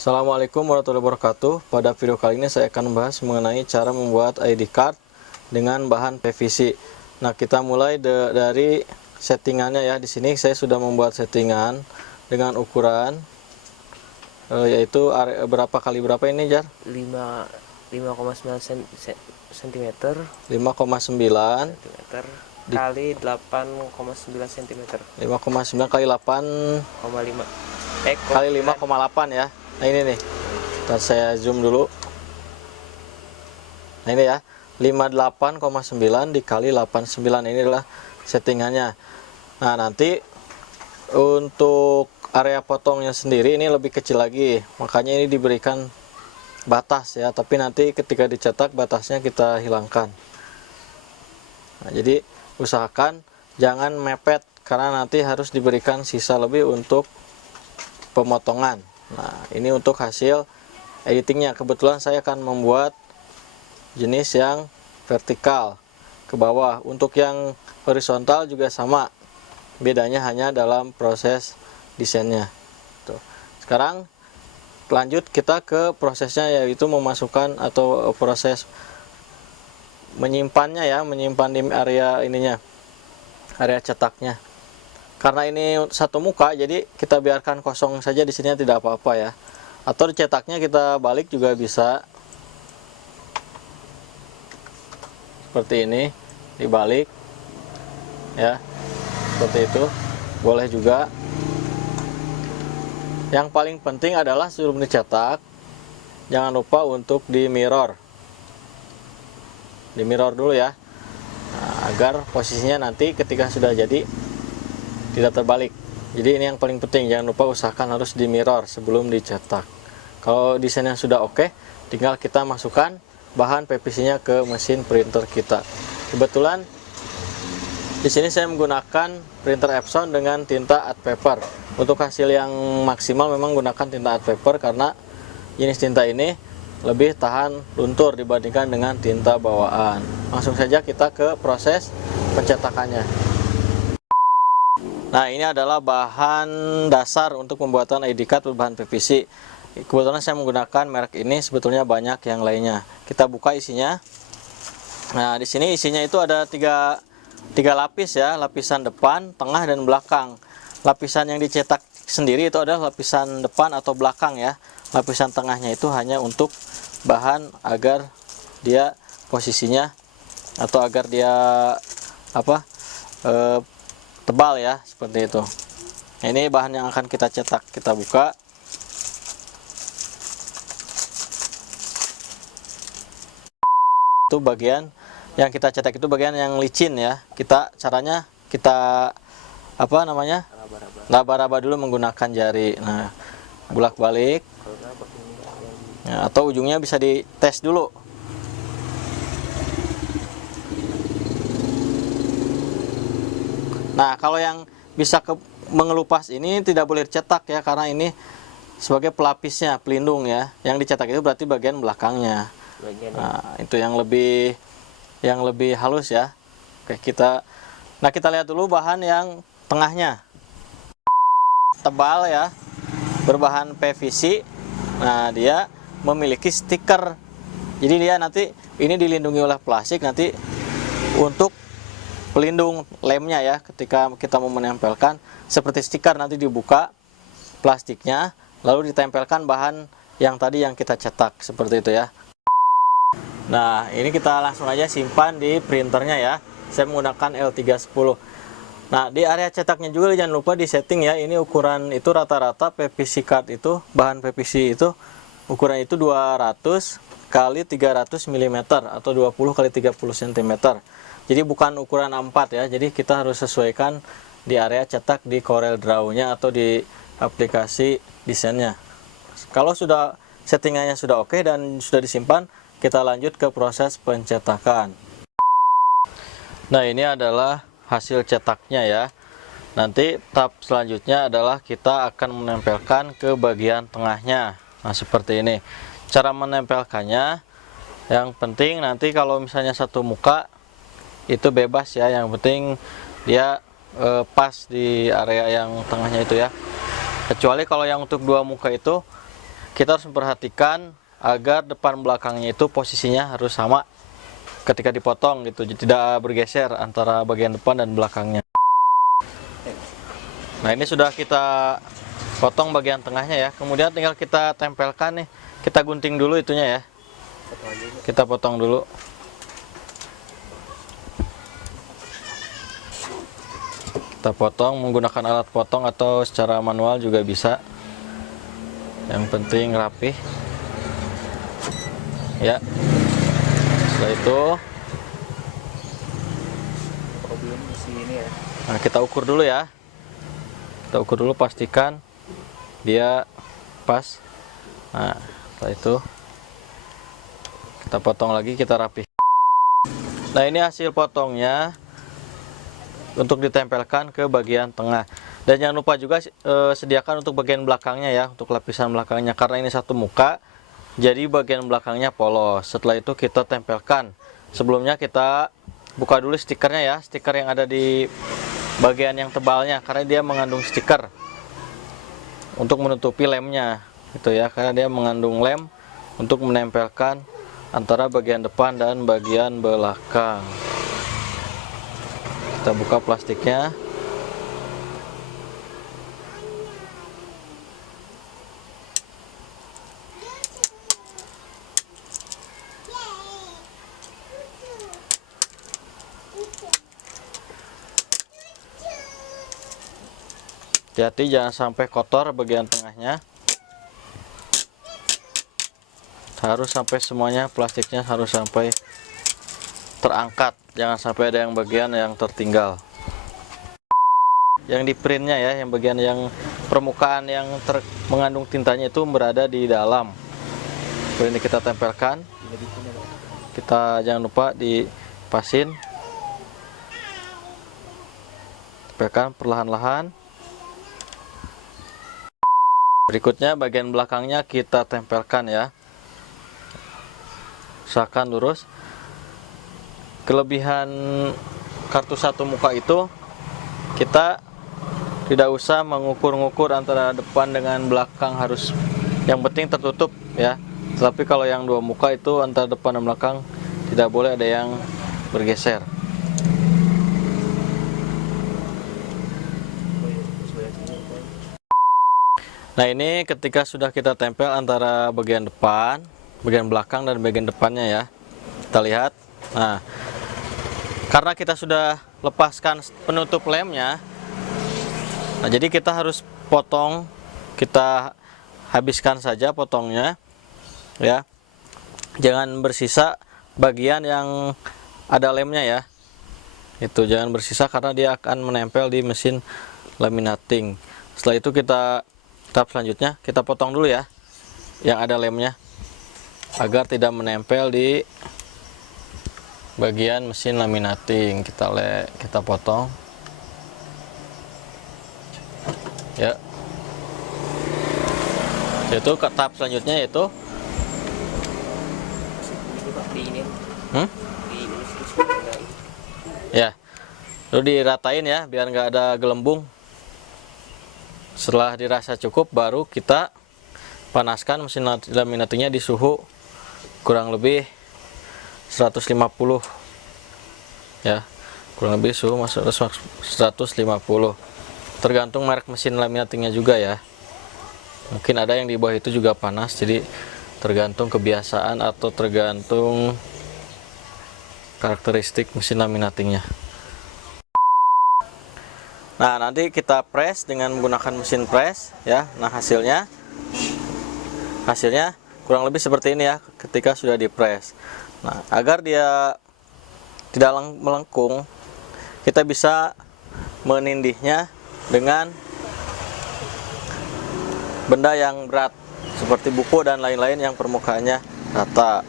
Assalamualaikum warahmatullahi wabarakatuh. Pada video kali ini saya akan membahas mengenai cara membuat ID card dengan bahan PVC. Nah, kita mulai dari settingannya ya. Di sini saya sudah membuat settingan dengan ukuran yaitu berapa kali berapa ini, Jar? 5,9 cm 5,9 kali 8,9 cm 5,9 kali 8 kali 5,8 ya. Nah, ini nih. Ntar saya zoom dulu. Nah, ini ya. 58,9 dikali 89, ini adalah settingannya. Nah, nanti untuk area potongnya sendiri ini lebih kecil lagi, makanya ini diberikan batas ya, tapi nanti ketika dicetak batasnya kita hilangkan. Nah, jadi usahakan jangan mepet karena nanti harus diberikan sisa lebih untuk pemotongan. Nah, ini untuk hasil editingnya. Kebetulan saya akan membuat jenis yang vertikal ke bawah. Untuk yang horizontal juga sama, bedanya hanya dalam proses desainnya. Tuh. Sekarang lanjut kita ke prosesnya, yaitu memasukkan atau proses menyimpannya ya, menyimpan di area ininya, area cetaknya. Karena ini satu muka, jadi kita biarkan kosong saja di sini, tidak apa-apa ya. Atau dicetaknya kita balik juga bisa. Seperti ini, dibalik ya. Seperti itu. Boleh juga. Yang paling penting adalah sebelum dicetak, jangan lupa untuk di mirror. Di mirror dulu ya. Nah, agar posisinya nanti ketika sudah jadi tidak terbalik. Jadi ini yang paling penting, jangan lupa usahakan harus di mirror sebelum dicetak. Kalau desainnya sudah oke, tinggal kita masukkan bahan PVC-nya ke mesin printer kita. Kebetulan di sini saya menggunakan printer Epson dengan tinta art paper. Untuk hasil yang maksimal memang gunakan tinta art paper karena jenis tinta ini lebih tahan luntur dibandingkan dengan tinta bawaan. Langsung saja kita ke proses pencetakannya. Nah, ini adalah bahan dasar untuk pembuatan ID card berbahan PVC. Kebetulan saya menggunakan merek ini, sebetulnya banyak yang lainnya. Kita buka isinya. Nah, di sini isinya itu ada tiga lapis ya, lapisan depan, tengah, dan belakang. Lapisan yang dicetak sendiri itu adalah lapisan depan atau belakang ya. Lapisan tengahnya itu hanya untuk bahan agar dia posisinya atau agar dia tebal ya, seperti itu. Ini bahan yang akan kita cetak. Kita buka. Itu bagian yang kita cetak, itu bagian yang licin ya. Caranya kita raba-raba dulu menggunakan jari. Nah, bolak-balik. Nah, atau ujungnya bisa dites dulu. Nah, kalau yang bisa mengelupas ini tidak boleh dicetak ya, karena ini sebagai pelapisnya, pelindung ya. Yang dicetak itu berarti bagian belakangnya. Nah, itu yang lebih halus ya. Oke, kita lihat dulu bahan yang tengahnya. Tebal ya, berbahan PVC. Nah, dia memiliki stiker. Jadi dia nanti ini dilindungi oleh plastik nanti untuk pelindung lemnya ya, ketika kita mau menempelkan seperti stiker, nanti dibuka plastiknya lalu ditempelkan bahan yang tadi yang kita cetak seperti itu ya. Nah, ini kita langsung aja simpan di printernya ya. Saya menggunakan L310. Nah, di area cetaknya juga jangan lupa di setting ya. Ini ukuran itu rata-rata PVC card itu, bahan PVC itu ukuran itu 200 kali 300 mm atau 20 kali 30 cm. Jadi bukan ukuran A4 ya. Jadi kita harus sesuaikan di area cetak di Corel Draw-nya atau di aplikasi desainnya. Kalau sudah settingannya sudah oke dan sudah disimpan, kita lanjut ke proses pencetakan. Nah, ini adalah hasil cetaknya ya. Nanti tahap selanjutnya adalah kita akan menempelkan ke bagian tengahnya. Nah, seperti ini. Cara menempelkannya, yang penting nanti kalau misalnya satu muka itu bebas ya, yang penting dia pas di area yang tengahnya itu ya. Kecuali kalau yang untuk dua muka itu kita harus memperhatikan agar depan belakangnya itu posisinya harus sama ketika dipotong gitu, tidak bergeser antara bagian depan dan belakangnya. Nah, ini sudah kita potong bagian tengahnya ya. Kemudian tinggal kita tempelkan nih. Kita gunting dulu itunya ya. Kita potong dulu. Kita potong menggunakan alat potong atau secara manual juga bisa. Yang penting rapih. Ya. Setelah itu Problem di sini ya. nah, kita ukur dulu ya. Kita ukur dulu, pastikan dia pas. Nah, setelah itu kita potong lagi, kita rapih. Nah, ini hasil potongnya untuk ditempelkan ke bagian tengah. Dan jangan lupa juga sediakan untuk bagian belakangnya ya, untuk lapisan belakangnya, karena ini satu muka, jadi bagian belakangnya polos. Setelah itu kita tempelkan. Sebelumnya kita buka dulu stikernya ya, stiker yang ada di bagian yang tebalnya, karena dia mengandung stiker untuk menutupi lemnya gitu ya, karena dia mengandung lem untuk menempelkan antara bagian depan dan bagian belakang. Kita buka plastiknya. Hati-hati jangan sampai kotor bagian tengahnya. Harus sampai semuanya, plastiknya harus sampai terangkat, jangan sampai ada yang bagian yang tertinggal. Yang di printnya ya, yang bagian yang permukaan yang mengandung tintanya itu berada di dalam. Ini kita tempelkan. Kita jangan lupa dipasin. Tempelkan perlahan-lahan. Berikutnya bagian belakangnya kita tempelkan ya. Usahakan lurus. Kelebihan kartu satu muka itu, kita tidak usah mengukur-ngukur antara depan dengan belakang, harus yang penting tertutup ya. Tapi kalau yang dua muka itu antara depan dan belakang tidak boleh ada yang bergeser. Nah, ini ketika sudah kita tempel antara bagian depan, bagian belakang dan bagian depannya ya. Kita lihat. Nah, karena kita sudah lepaskan penutup lemnya, nah jadi kita harus potong, kita habiskan saja potongnya ya, jangan bersisa bagian yang ada lemnya ya, itu jangan bersisa karena dia akan menempel di mesin laminating. Setelah itu kita tahap selanjutnya kita potong dulu ya yang ada lemnya agar tidak menempel di bagian mesin laminating. Kita potong ya. Itu tahap selanjutnya yaitu ya, lalu diratain ya biar nggak ada gelembung. Setelah dirasa cukup, baru kita panaskan mesin laminatingnya di suhu kurang lebih 150 ya, kurang lebih suhu 150, tergantung merek mesin laminatingnya juga ya. Mungkin ada yang di bawah itu juga panas, jadi tergantung kebiasaan atau tergantung karakteristik mesin laminatingnya. Nah, nanti kita press dengan menggunakan mesin press ya. Nah, hasilnya kurang lebih seperti ini ya ketika sudah di-press. Nah, agar dia tidak melengkung, kita bisa menindihnya dengan benda yang berat seperti buku dan lain-lain yang permukaannya rata.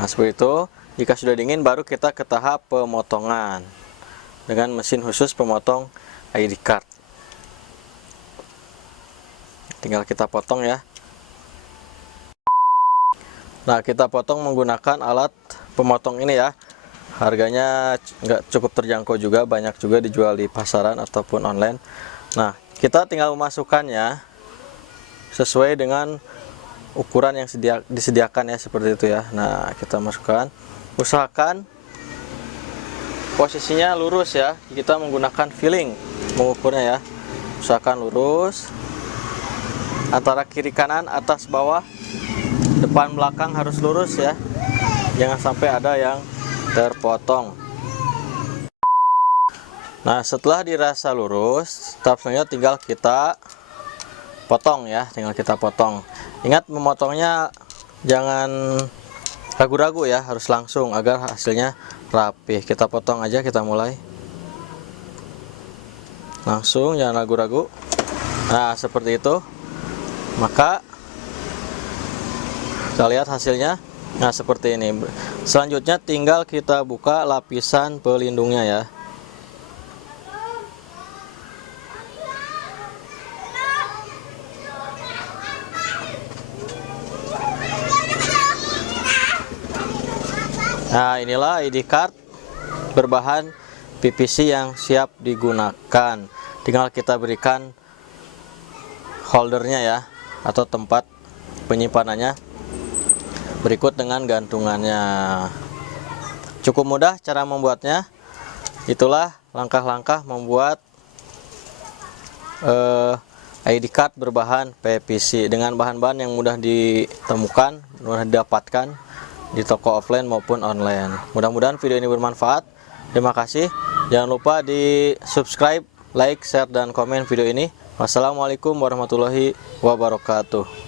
Nah, seperti itu. Jika sudah dingin, baru kita ke tahap pemotongan dengan mesin khusus pemotong ID card. Tinggal kita potong ya. Nah, kita potong menggunakan alat pemotong ini ya. Harganya nggak cukup terjangkau juga, banyak juga dijual di pasaran ataupun online. Nah, kita tinggal memasukkannya sesuai dengan ukuran yang disediakan ya, seperti itu ya. Nah, kita masukkan, usahakan posisinya lurus ya, kita menggunakan filling mengukurnya ya. Usahakan lurus antara kiri kanan, atas bawah, depan belakang harus lurus ya, jangan sampai ada yang terpotong. Nah, setelah dirasa lurus, tahap selanjutnya tinggal kita potong ya, Ingat, memotongnya jangan ragu-ragu ya, harus langsung agar hasilnya rapi. Kita potong aja, kita mulai langsung, jangan ragu-ragu. Nah, seperti itu. Maka kita lihat hasilnya. Nah, seperti ini. Selanjutnya tinggal kita buka lapisan pelindungnya ya. Nah, inilah ID card berbahan PVC yang siap digunakan. Tinggal kita berikan holdernya ya, atau tempat penyimpanannya, berikut dengan gantungannya. Cukup mudah cara membuatnya. Itulah langkah-langkah membuat ID card berbahan PVC dengan bahan-bahan yang mudah ditemukan, mudah didapatkan di toko offline maupun online. Mudah-mudahan video ini bermanfaat. Terima kasih. Jangan lupa di subscribe, like, share, dan komen video ini. Wassalamualaikum warahmatullahi wabarakatuh.